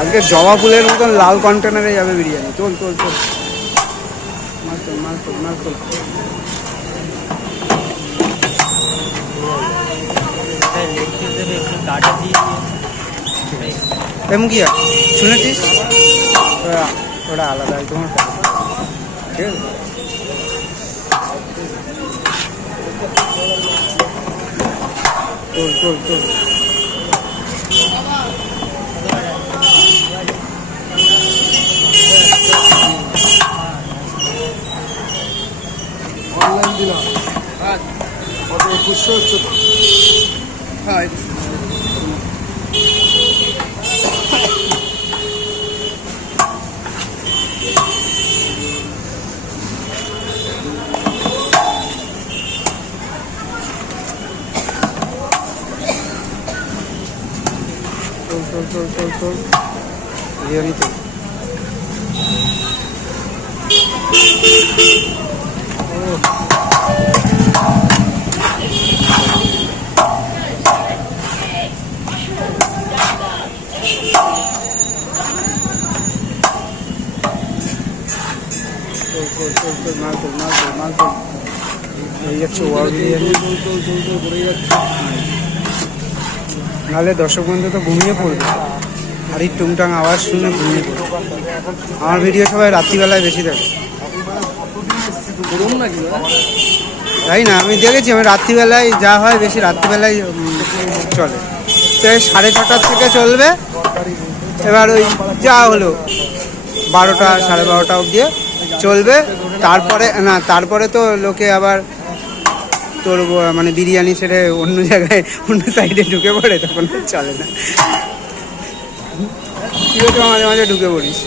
আজকে জবা ফুলের মতন লাল কন্টেনারে যাবে বিরিয়ানি। চল চল চল, মাল চল মাল চল মাল চল। মুখিয়া শুনেছিস ওটা আলাদা একদম, ঠিক আছে। চল চল চল, অনলাইন দিলাম। কত 2100 হচ্ছে তো? হ্যাঁ চল চল চল চল চল, বিরিয়ানি চল। নাহলে দর্শক বন্ধু তো ঘুমিয়ে পড়বে, আর এই টুংটাং আওয়াজ শুনে ঘুমিয়ে পড়বে। আমার ভিডিও সবাই রাত্রিবেলায় বেশি দেখে, তাই না? আমি দেখেছি, আমি রাত্রিবেলায় যা হয় বেশি রাত্রিবেলায় চলে। তো 6:30 থেকে চলবে, এবার ওই যা হলো 12টা 12:30 অবধি চলবে। তারপরে না, তারপরে তো লোকে আবার তোর মানে বিরিয়ানি ছেড়ে অন্য জায়গায় অন্য সাইডে ঢুকে পড়ে, তখন চলে না। তুইও তো মাঝে মাঝে ঢুকে পড়িস।